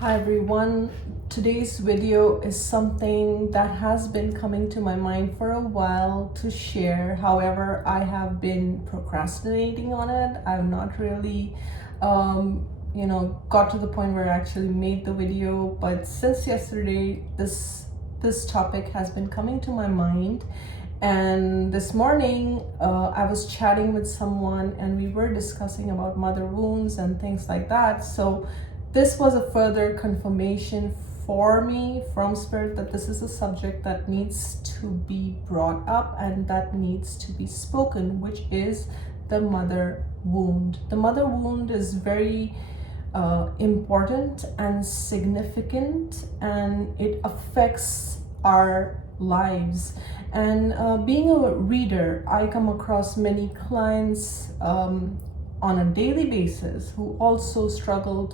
Hi everyone, today's video is something that has been coming to my mind for a while to share. However, I have been procrastinating on it. I've not really got to the point where I actually made the video, but since yesterday this topic has been coming to my mind. And this morning, I was chatting with someone and we were discussing about mother wounds and things like that. So this was a further confirmation for me from spirit that this is a subject that needs to be brought up and that needs to be spoken, which is the mother wound. The mother wound is very important and significant, and it affects our lives. And being a reader, I come across many clients on a daily basis who also struggled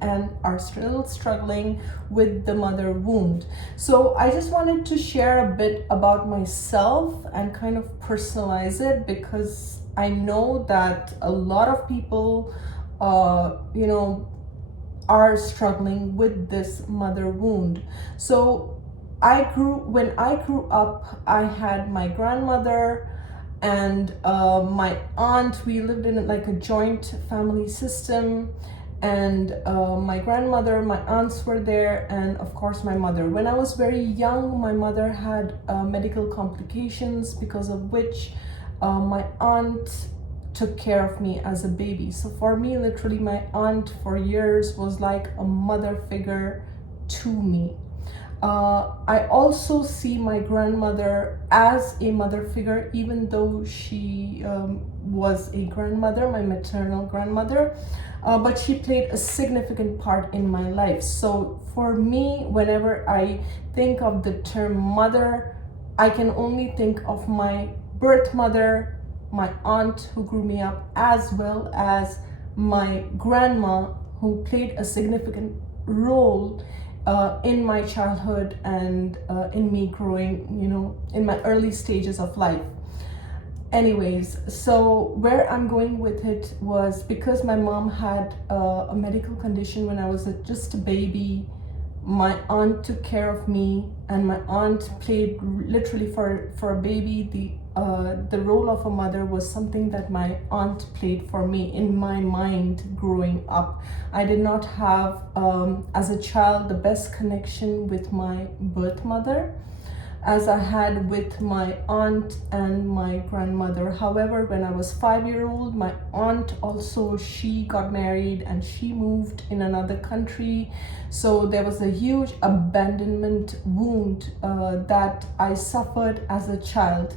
and are still struggling with the mother wound. So I just wanted to share a bit about myself and kind of personalize it, because I know that a lot of people are struggling with this mother wound. So when I grew up, I had my grandmother and my aunt. We lived in like a joint family system, and my grandmother, my aunts were there, and of course my mother. When I was very young, my mother had medical complications, because of which my aunt took care of me as a baby. So for me, literally, my aunt for years was like a mother figure to me. I also see my grandmother as a mother figure, even though she was a grandmother, my maternal grandmother, but she played a significant part in my life. So for me, whenever I think of the term mother, I can only think of my birth mother, my aunt who grew me up, as well as my grandma, who played a significant role in my childhood and in me growing, in my early stages of life. Anyways, so where I'm going with it was because my mom had a medical condition when I was just a baby. My aunt took care of me, and my aunt played literally for a baby. The role of a mother was something that my aunt played for me in my mind growing up. I did not have, as a child, the best connection with my birth mother as I had with my aunt and my grandmother. However, when I was 5 years old, my aunt also, she got married and she moved in another country. So there was a huge abandonment wound that I suffered as a child.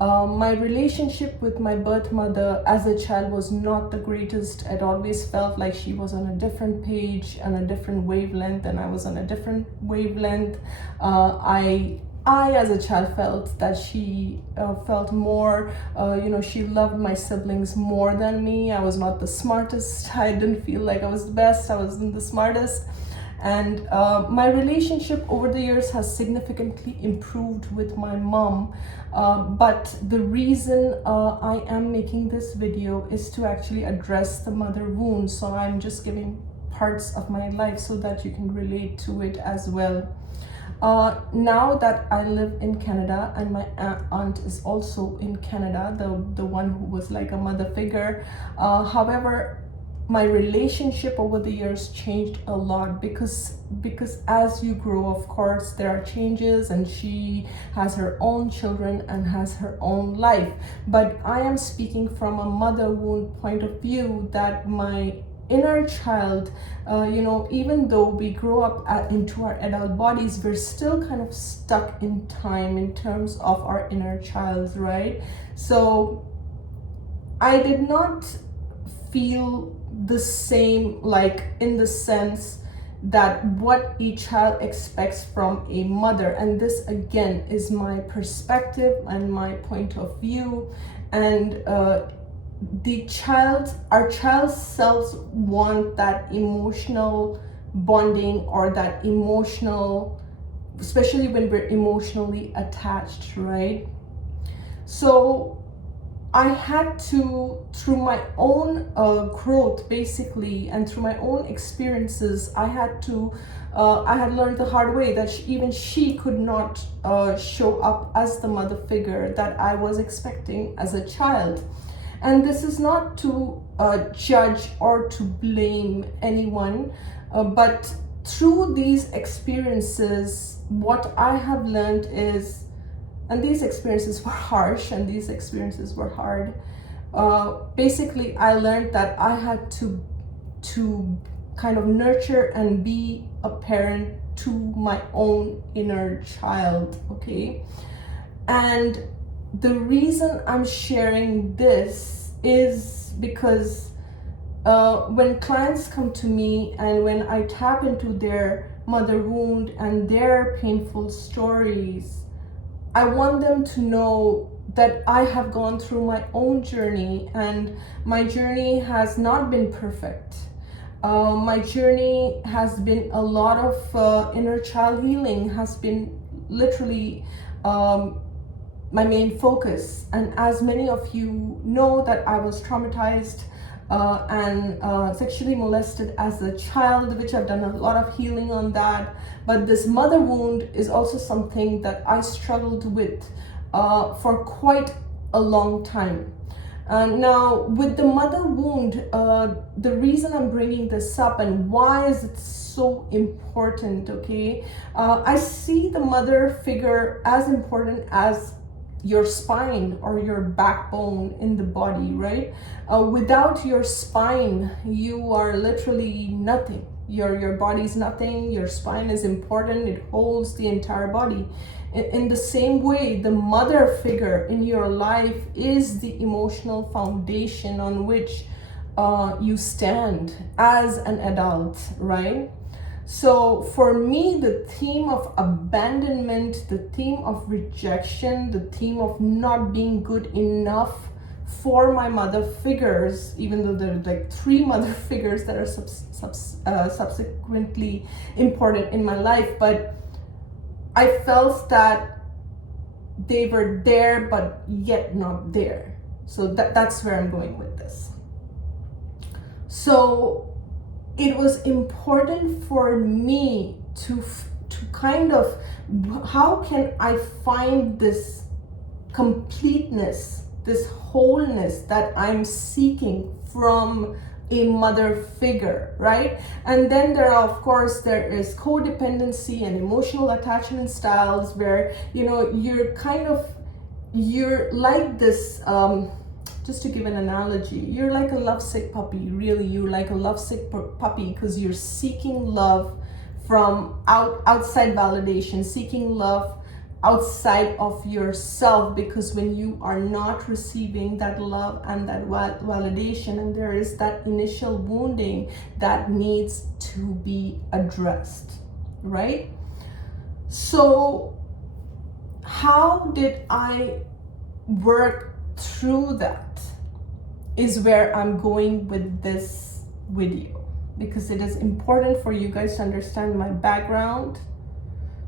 My relationship with my birth mother as a child was not the greatest. It always felt like she was on a different page and a different wavelength, and I was on a different wavelength. I as a child felt that she felt more, she loved my siblings more than me. I was not the smartest. I didn't feel like I was the best. I wasn't the smartest. And my relationship over the years has significantly improved with my mom. But the reason I am making this video is to actually address the mother wound. So I'm just giving parts of my life so that you can relate to it as well. Now that I live in Canada, and my aunt is also in Canada, the one who was like a mother figure. However, my relationship over the years changed a lot, because as you grow, of course, there are changes, and she has her own children and has her own life. But I am speaking from a mother wound point of view, that my inner child, even though we grow up into our adult bodies, we're still kind of stuck in time in terms of our inner child, right? So I did not feel the same, like in the sense that what a child expects from a mother. And this again is my perspective and my point of view. And our child's selves want that emotional bonding, or that emotional, especially when we're emotionally attached, right? So I had to, through my own growth basically, and through my own experiences, I had learned the hard way that even she could not show up as the mother figure that I was expecting as a child. And this is not to judge or to blame anyone, but through these experiences, what I have learned is, and these experiences were harsh and these experiences were hard, basically I learned that I had to kind of nurture and be a parent to my own inner child, okay? And the reason I'm sharing this is because when clients come to me and when I tap into their mother wound and their painful stories, I want them to know that I have gone through my own journey, and my journey has not been perfect. My journey has been a lot of inner child healing, has been literally my main focus. And as many of you know, that I was traumatized and sexually molested as a child, which I've done a lot of healing on that. But this mother wound is also something that I struggled with for quite a long time. Now, with the mother wound, the reason I'm bringing this up and why is it so important, okay? I see the mother figure as important as your spine or your backbone in the body, right? Without your spine, you are literally nothing. Your body's nothing. Your spine is important. It holds the entire body. In the same way, the mother figure in your life is the emotional foundation on which you stand as an adult, right? So for me, the theme of abandonment, the theme of rejection, the theme of not being good enough for my mother figures, even though there are like 3 mother figures that are subsequently important in my life, but I felt that they were there but yet not there. So that's where I'm going with this. So it was important for me to kind of, how can I find this completeness, this wholeness that I'm seeking from a mother figure, right? And then there is codependency and emotional attachment styles where, you're like this, just to give an analogy, you're like a lovesick puppy. Really, you're like a lovesick puppy because you're seeking love from outside validation, seeking love outside of yourself, because when you are not receiving that love and that validation, and there is that initial wounding that needs to be addressed, right? So how did I work through that is where I'm going with this video, because it is important for you guys to understand my background,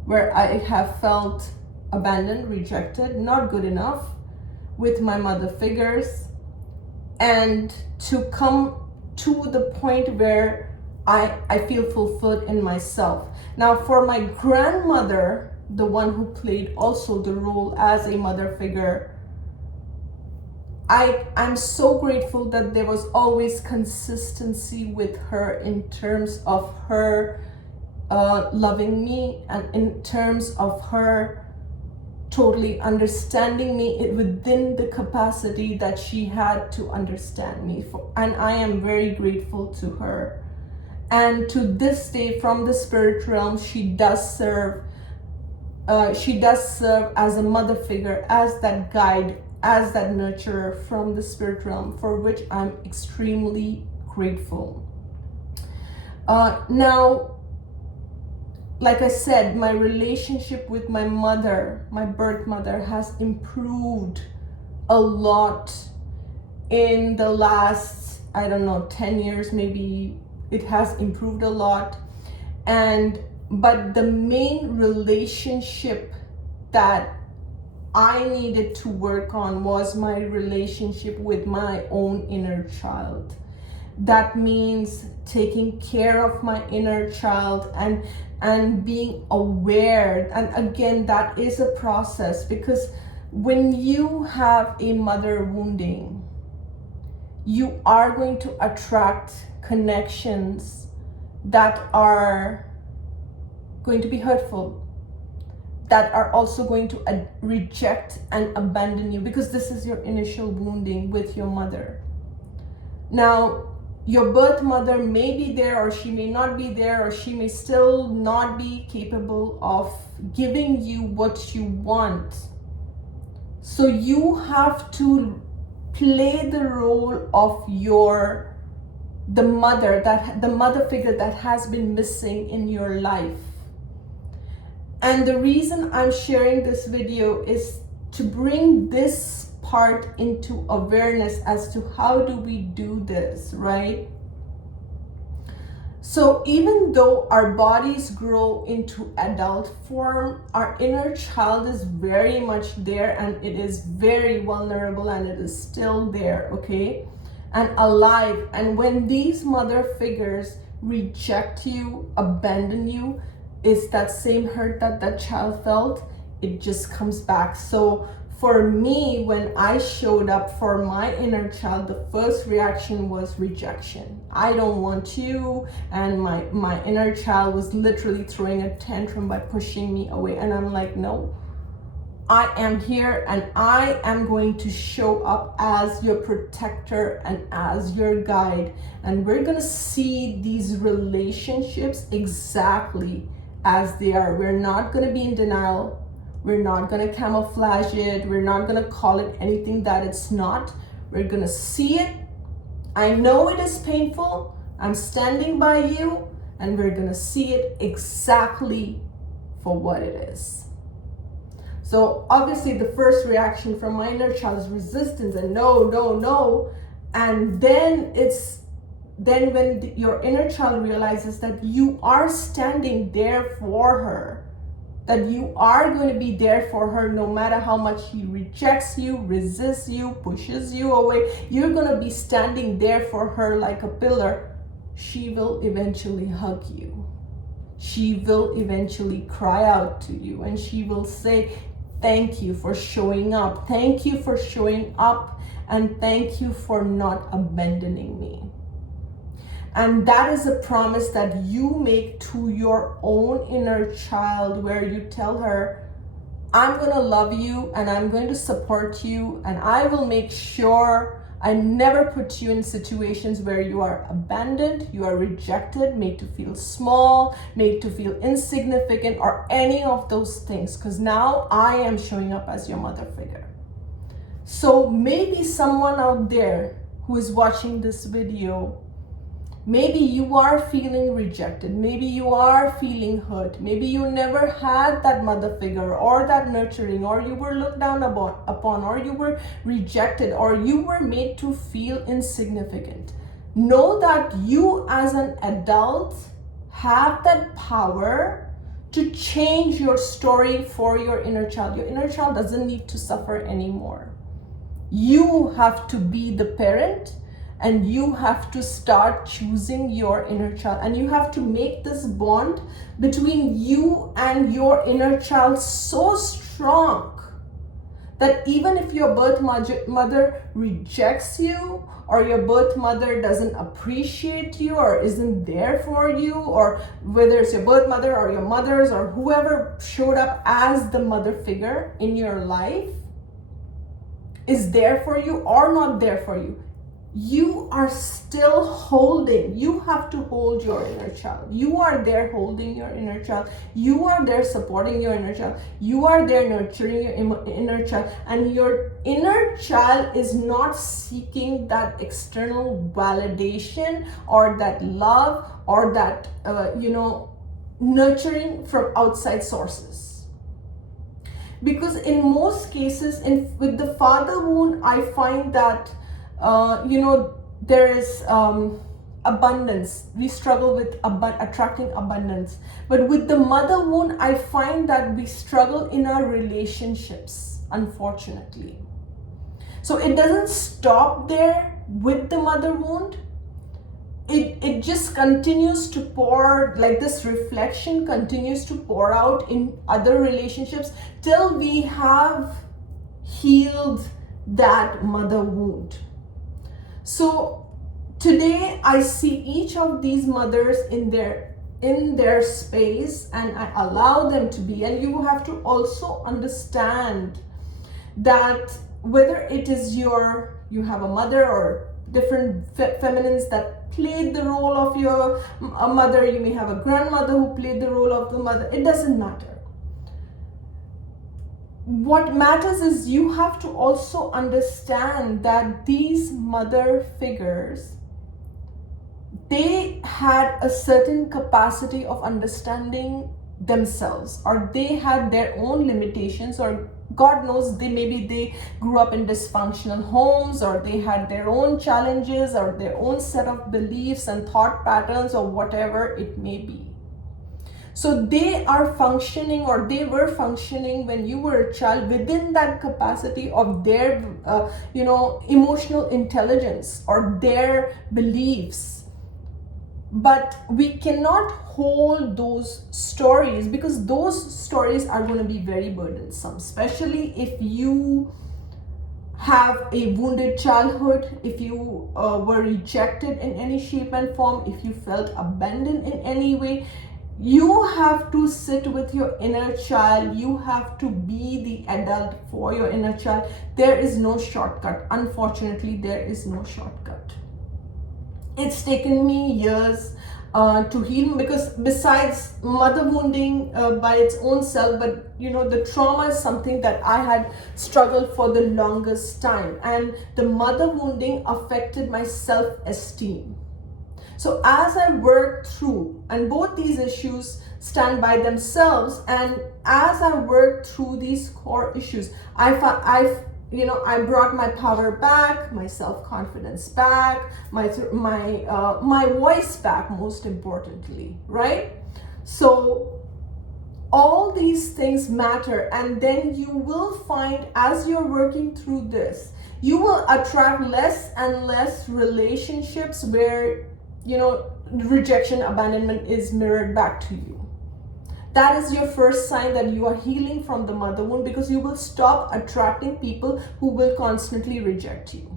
where I have felt abandoned, rejected, not good enough with my mother figures, and to come to the point where I feel fulfilled in myself. Now, for my grandmother, the one who played also the role as a mother figure, I'm so grateful that there was always consistency with her in terms of her loving me, and in terms of her totally understanding me within the capacity that she had to understand me. And I am very grateful to her. And to this day, from the spirit realm, she does serve as a mother figure, as that guide, as that nurturer from the spirit realm, for which I'm extremely grateful. Now, like I said, my relationship with my mother, my birth mother, has improved a lot in the last, 10 years, maybe. It has improved a lot. But the main relationship that I needed to work on was my relationship with my own inner child. That means taking care of my inner child and being aware. And again, that is a process, because when you have a mother wounding, you are going to attract connections that are going to be hurtful, that are also going to reject and abandon you, because this is your initial wounding with your mother. Now, your birth mother may be there, or she may not be there, or she may still not be capable of giving you what you want. So you have to play the role of the mother figure that has been missing in your life. And the reason I'm sharing this video is to bring this part into awareness as to how do we do this, right? So even though our bodies grow into adult form, our inner child is very much there, and it is very vulnerable, and it is still there, okay? And alive. And when these mother figures reject you, abandon you, it's that same hurt that that child felt, it just comes back. So for me, when I showed up for my inner child, the first reaction was rejection. I don't want you. And my inner child was literally throwing a tantrum by pushing me away. And I'm like, no, I am here, and I am going to show up as your protector and as your guide. And we're gonna see these relationships exactly as they are. We're not gonna be in denial. We're not going to camouflage it. We're not going to call it anything that it's not. We're going to see it. I know it is painful. I'm standing by you, and we're going to see it exactly for what it is. So obviously the first reaction from my inner child is resistance and no. And then when your inner child realizes that you are standing there for her, that you are going to be there for her no matter how much she rejects you, resists you, pushes you away, you're going to be standing there for her like a pillar, she will eventually hug you. She will eventually cry out to you, and she will say, thank you for showing up. Thank you for showing up, and thank you for not abandoning me. And that is a promise that you make to your own inner child, where you tell her, I'm going to love you, and I'm going to support you, and I will make sure I never put you in situations where you are abandoned, you are rejected, made to feel small, made to feel insignificant, or any of those things, because now I am showing up as your mother figure. So maybe someone out there who is watching this video, maybe you are feeling rejected, maybe you are feeling hurt, maybe you never had that mother figure or that nurturing, or you were looked down upon, or you were rejected, or you were made to feel insignificant. Know that you as an adult have that power to change your story for your inner child. Your inner child doesn't need to suffer anymore. You have to be the parent, and you have to start choosing your inner child, and you have to make this bond between you and your inner child so strong that even if your birth mother rejects you, or your birth mother doesn't appreciate you or isn't there for you, or whether it's your birth mother or your mothers or whoever showed up as the mother figure in your life is there for you or not there for you, you are still holding. You have to hold your inner child. You are there holding your inner child. You are there supporting your inner child. You are there nurturing your inner child. And your inner child is not seeking that external validation or that love or that, nurturing from outside sources. Because in most cases, with the father wound, I find that there is abundance. We struggle with attracting abundance. But with the mother wound, I find that we struggle in our relationships. unfortunately. So it doesn't stop there with the mother wound. It just continues to pour, like this reflection continues to pour out in other relationships till we have healed that mother wound. So today I see each of these mothers in their space, and I allow them to be. And you have to also understand that whether it is you have a mother or different feminines that played the role of a mother, you may have a grandmother who played the role of the mother, it doesn't matter. What matters is you have to also understand that these mother figures, they had a certain capacity of understanding themselves, or they had their own limitations, or God knows, maybe they grew up in dysfunctional homes, or they had their own challenges, or their own set of beliefs and thought patterns, or whatever it may be. So they are functioning, or they were functioning when you were a child, within that capacity of their emotional intelligence or their beliefs. But we cannot hold those stories, because those stories are going to be very burdensome, especially if you have a wounded childhood, if you were rejected in any shape and form, if you felt abandoned in any way. You have to sit with your inner child. You have to be the adult for your inner child. There is no shortcut. Unfortunately, there is no shortcut. It's taken me years to heal, because besides mother wounding by its own self, but the trauma is something that I had struggled for the longest time, and the mother wounding affected my self-esteem. So as I worked through, and both these issues stand by themselves, and as I worked through these core issues, I brought my power back, my self-confidence back, my voice back, most importantly, right? So all these things matter, and then you will find, as you're working through this, you will attract less and less relationships where rejection, abandonment is mirrored back to you. That is your first sign that you are healing from the mother wound, because you will stop attracting people who will constantly reject you,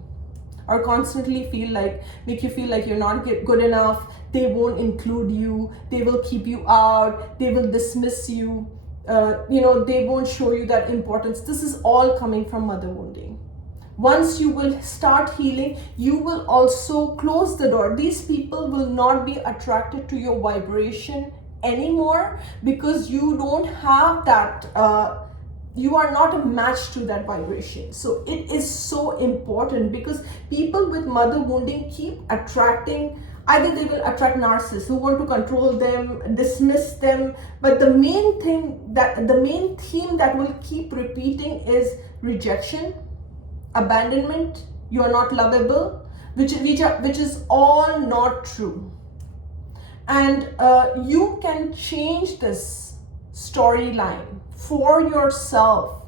or constantly make you feel like you're not good enough. They won't include you. They will keep you out. They will dismiss you. They won't show you that importance. This is all coming from mother wounding. Once you will start healing, you will also close the door. These people will not be attracted to your vibration anymore, because you don't have that, you are not a match to that vibration. So it is so important, because people with mother wounding keep attracting, either they will attract narcissists who want to control them, dismiss them, but the main theme that will keep repeating is rejection, abandonment, you are not lovable, which is all not true. And you can change this storyline for yourself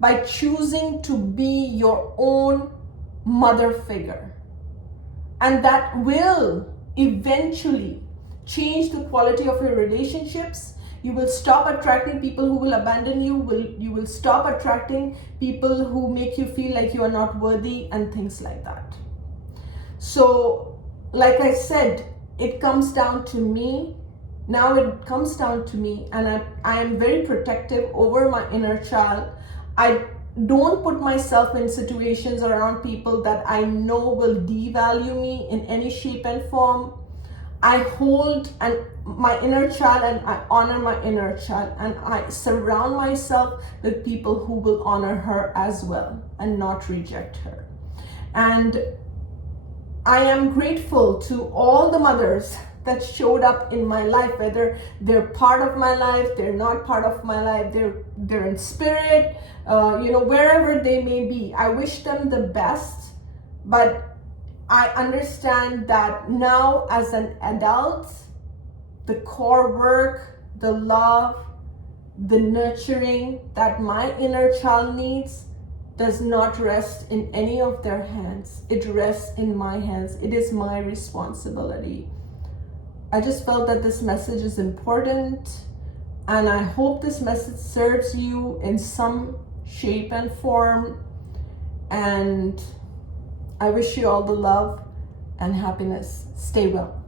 by choosing to be your own mother figure, and that will eventually change the quality of your relationships. You will stop attracting people who will abandon you. You will stop attracting people who make you feel like you are not worthy, and things like that. So, like I said, it comes down to me. Now it comes down to me, and I am very protective over my inner child. I don't put myself in situations around people that I know will devalue me in any shape and form. I hold my inner child, and I honor my inner child, and I surround myself with people who will honor her as well and not reject her. And I am grateful to all the mothers that showed up in my life, whether they're part of my life, they're not part of my life, they're in spirit, wherever they may be. I wish them the best, but I understand that now as an adult, the core work, the love, the nurturing that my inner child needs does not rest in any of their hands. It rests in my hands. It is my responsibility. I just felt that this message is important, and I hope this message serves you in some shape and form. And I wish you all the love and happiness. Stay well.